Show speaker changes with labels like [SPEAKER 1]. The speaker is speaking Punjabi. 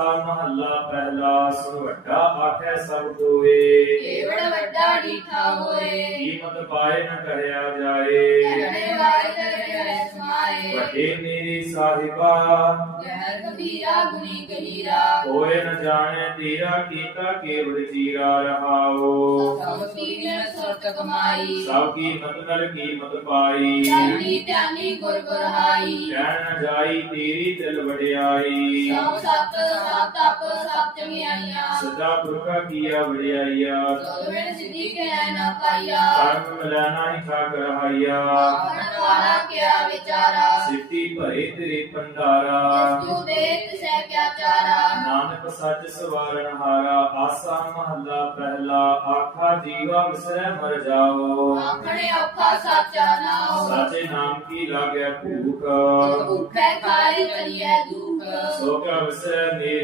[SPEAKER 1] ਮਹੱਲਾ ਪਹਿਲਾ ਸੁਰ ਵੱਡਾ ਆਖੈ ਸਭ ਕੋਏ
[SPEAKER 2] ਏਵੜ ਵੱਡਾ ਢੀਠਾ ਹੋਏ।
[SPEAKER 1] ਕੀਮਤ ਪਾਏ ਨ ਕਰਿਆ ਜਾਏ।
[SPEAKER 2] ਕਹਿਣੇ ਵਾਲੇ ਤੇਰੇ ਸਮਾਏ।
[SPEAKER 1] ਵੱਡੇ ਮੇਰੀ ਸਾਹਿਬਾ
[SPEAKER 2] ਗਹਿਰ ਕਬੀਰਾ ਗੁਣੀ ਗਹੀਰਾ
[SPEAKER 1] ਹੋਏ ਨ ਜਾਣੇ ਤੇਰਾ ਕੀਤਾ ਕੇਵਲ ਜੀਰਾ
[SPEAKER 2] ਪੀਣ ਸੁਰਤ ਕਮਾਈ।
[SPEAKER 1] ਸਭ ਕੀ ਮਤਲਬ ਕੀਮਤ ਪਾਈ।
[SPEAKER 2] ਗਿਆਨੀ ਧਿਆਨੀ ਗੁਰ ਗੁਰਹਾਈ
[SPEAKER 1] ਕਹਿਣ ਜਾਈ ਤੇਰੀ ਦਿਲ ਵਡਿਆਈ।
[SPEAKER 2] ਸਭ ਸਤ ਸਭ ਤਪ ਸਭ ਚੰਗਿਆਈਆਂ
[SPEAKER 1] ਸਦਾ ਪੁਰਖਾ ਕੀਆ ਵਡਿਆਈਆ।
[SPEAKER 2] ਬਿਨ ਸਿੱਧੀ ਕਹਿ ਨਾ ਪਾਈਆ।
[SPEAKER 1] ਕਰਮ ਮਿਲਾਣਾ ਹੀ ਠਾਕ ਰਹਾਈਆ।
[SPEAKER 2] ਆਪਨ ਵਾਲਾ ਕਿਆ ਵਿਚਾਰਾ।
[SPEAKER 1] ਸਿੱਧੀ ਭਰੇ ਤੇਰੇ ਭੰਡਾਰਾ
[SPEAKER 2] ਜਿਸ ਤੂੰ ਦੇਖ ਸਹਿ ਕਿਆ ਚਾਰਾ।
[SPEAKER 1] ਨਾਨਕ ਸੱਚ ਸਵਾਰਨ ਹਾਰਾ। ਆਸਾ ਮਹੱਲਾ ਪਹਿਲਾ ਆਖਾ ਜੀਵਾ ਵਿਸਰੈ ਮਰ ਜਾਓ।
[SPEAKER 2] ਆਖਣੇ ਔਖਾ ਸਾਚਾ ਨਾਉ
[SPEAKER 1] ਸਾਚੇ ਨਾਮ ਕੀ ਲਾਗੈ ਭੂਖ।
[SPEAKER 2] ਭੁਖੈ ਖਾਏ ਕਰੀਐ ਦੁਖ।
[SPEAKER 1] ਸੋ ਕਾ ਵਿਸਰੈ